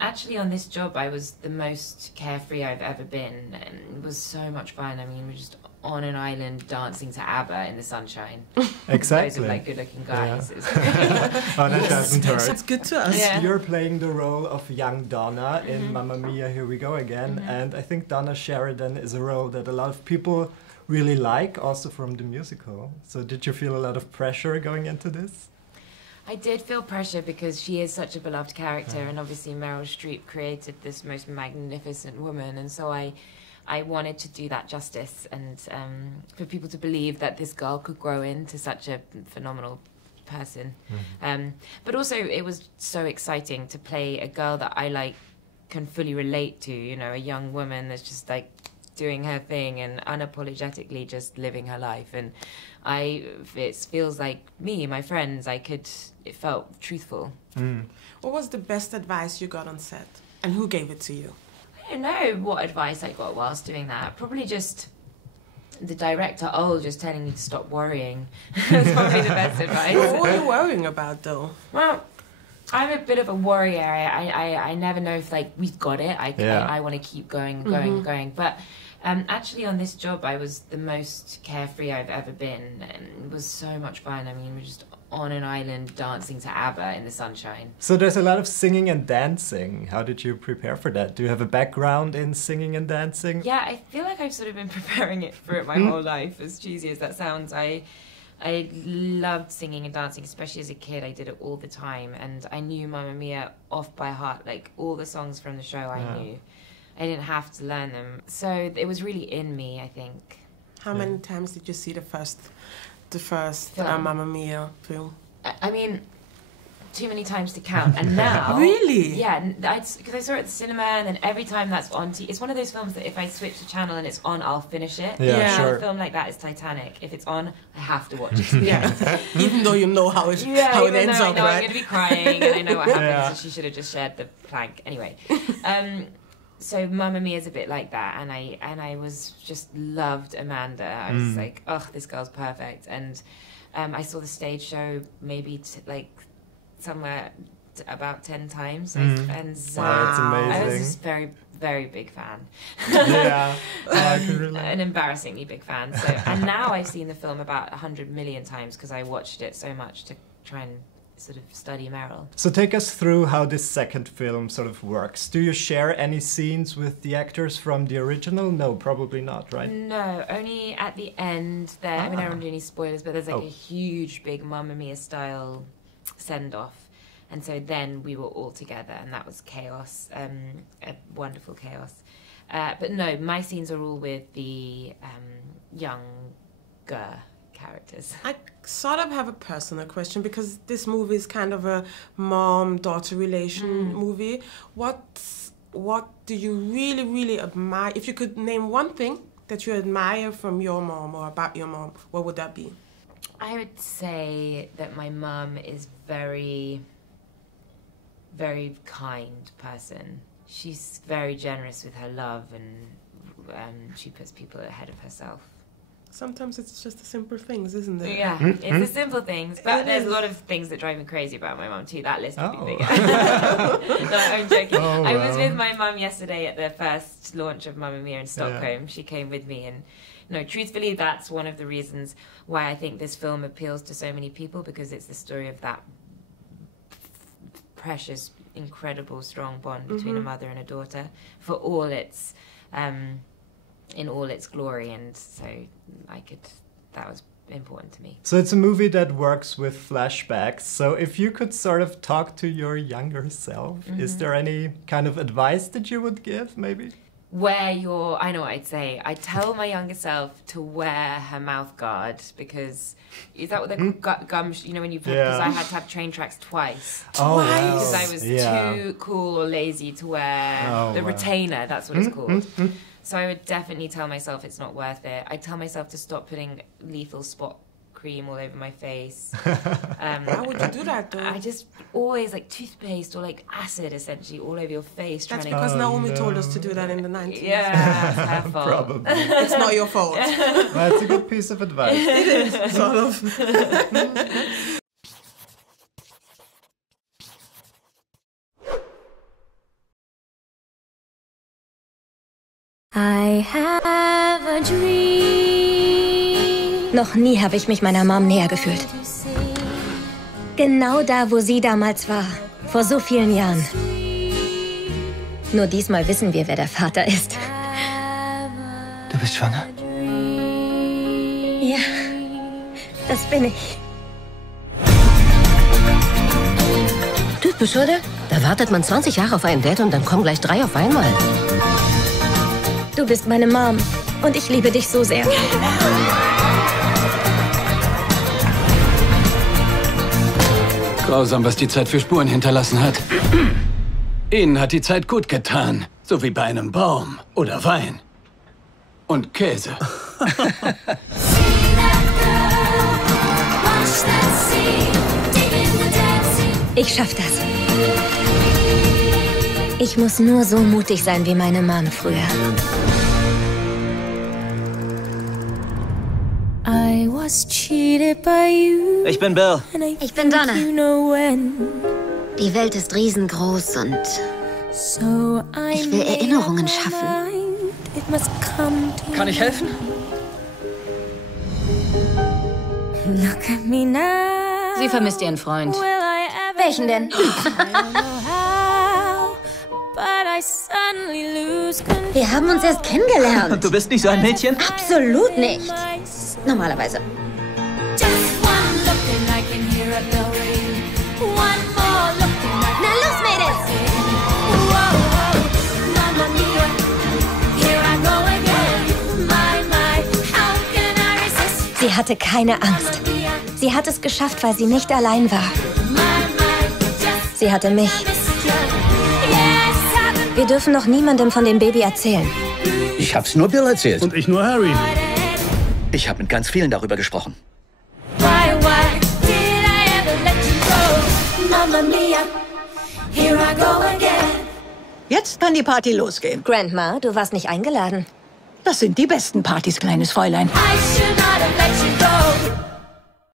Actually, on this job, I was the most carefree I've ever been, and it was so much fun. I mean, we're just on an island dancing to Abba in the sunshine. Exactly. Those are like good-looking guys. Yeah. It was great. Oh, that doesn't hurt. That's good to us. Yeah. You're playing the role of young Donna in Mamma Mia, Here We Go Again, and I think Donna Sheridan is a role that a lot of people really like, also from the musical. So did you feel a lot of pressure going into this? I did feel pressure because she is such a beloved character, and obviously Meryl Streep created this most magnificent woman, and so I wanted to do that justice, and for people to believe that this girl could grow into such a phenomenal person. But also it was so exciting to play a girl that I can fully relate to, you know, a young woman that's just like doing her thing and unapologetically just living her life. And it feels like me, my friends, it felt truthful. What was the best advice you got on set? And who gave it to you? I don't know what advice I got whilst doing that. Probably just the director, just telling me to stop worrying. That's probably the best advice. What were you worrying about, though? Well, I'm a bit of a worrier. I never know if we've got it. I want to keep going. But actually, on this job, I was the most carefree I've ever been, and it was so much fun. I mean, we're just on an island dancing to Abba in the sunshine. So there's a lot of singing and dancing. How did you prepare for that? Do you have a background in singing and dancing? Yeah, I feel like I've sort of been preparing for it my whole life, as cheesy as that sounds. I loved singing and dancing, especially as a kid. I did it all the time, and I knew Mamma Mia off by heart. Like, all the songs from the show I knew. I didn't have to learn them. So it was really in me, I think. How many times did you see the first Mamma Mia film? I mean, too many times to count. And now... Really? Yeah, because I saw it at the cinema, and then every time that's on TV... It's one of those films that if I switch the channel and it's on, I'll finish it. Yeah, sure. A film like that is Titanic. If it's on, I have to watch it. Even though you know how it ends up, I know right? I'm going to be crying, and I know what happens, so she should have just shared the plank. Anyway. So Mamma Mia is a bit like that, and I was just loved Amanda. I was like, oh, this girl's perfect. And I saw the stage show maybe somewhere about 10 times. And wow, that's amazing. I was just very, very big fan. Yeah, I can relate. An embarrassingly big fan. So, and now I've seen the film about 100 million times because I watched it so much to try and sort of study Meryl. So take us through how this second film sort of works. Do you share any scenes with the actors from the original? No, probably not, right? No, only at the end there. I mean, I don't want to do any spoilers, but there's a huge, big Mamma Mia style send-off. And so then we were all together, and that was chaos, a wonderful chaos. But no, my scenes are all with the younger characters. I sort of have a personal question, because this movie is kind of a mom-daughter relation movie. What do you really, really admire? If you could name one thing that you admire from your mom or about your mom, what would that be? I would say that my mum is very, very kind person. She's very generous with her love, and she puts people ahead of herself. Sometimes it's just the simple things, isn't it? Yeah, it's the simple things. But there's a lot of things that drive me crazy about my mum too. That list would be bigger. No, I'm joking. Oh, I was with my mum yesterday at the first launch of Mamma Mia in Stockholm. Yeah. She came with me, and no, truthfully, that's one of the reasons why I think this film appeals to so many people, because it's the story of that precious, incredible, strong bond between a mother and a daughter for all its... in all its glory, and so that was important to me. So it's a movie that works with flashbacks. So if you could sort of talk to your younger self, is there any kind of advice that you would give, maybe? I know what I'd say. I'd tell my younger self to wear her mouth guard, because is that what they're called? Gum, you know, when you put, because I had to have train tracks twice. Because I was too cool or lazy to wear the retainer, that's what it's called. So I would definitely tell myself it's not worth it. I'd tell myself to stop putting lethal spot cream all over my face. How would you do that, though? I just always, toothpaste or acid, essentially, all over your face. That's because Naomi told us to do that in the 90s. Yeah, it's her fault. Probably. It's not your fault. That's a good piece of advice. It is, sort of. I have a dream. Noch nie habe ich mich meiner Mom näher gefühlt. Genau da, wo sie damals war. Vor so vielen Jahren. Nur diesmal wissen wir, wer der Vater ist. Du bist schwanger? Ja, das bin ich. Typisch, oder? Da wartet man 20 Jahre auf einen Date und dann kommen gleich 3 auf einmal. Du bist meine Mom und ich liebe dich so sehr. Grausam, was die Zeit für Spuren hinterlassen hat. Ihnen hat die Zeit gut getan. So wie bei einem Baum oder Wein. Und Käse. Ich schaff das. Ich muss nur so mutig sein wie meine Mom früher. Ich bin Bill. Ich bin Donna. Die Welt ist riesengroß und ich will Erinnerungen schaffen. Kann ich helfen? Sie vermisst ihren Freund. Welchen denn? Wir haben uns erst kennengelernt. Und du bist nicht so ein Mädchen? Absolut nicht. Normalerweise. Na los, Mädels! Sie hatte keine Angst. Sie hat es geschafft, weil sie nicht allein war. Sie hatte mich. Wir dürfen noch niemandem von dem Baby erzählen. Ich hab's nur Bill erzählt. Und ich nur Harry. Ich habe mit ganz vielen darüber gesprochen. Jetzt kann die Party losgehen. Grandma, du warst nicht eingeladen. Das sind die besten Partys, kleines Fräulein. I should not have let you go.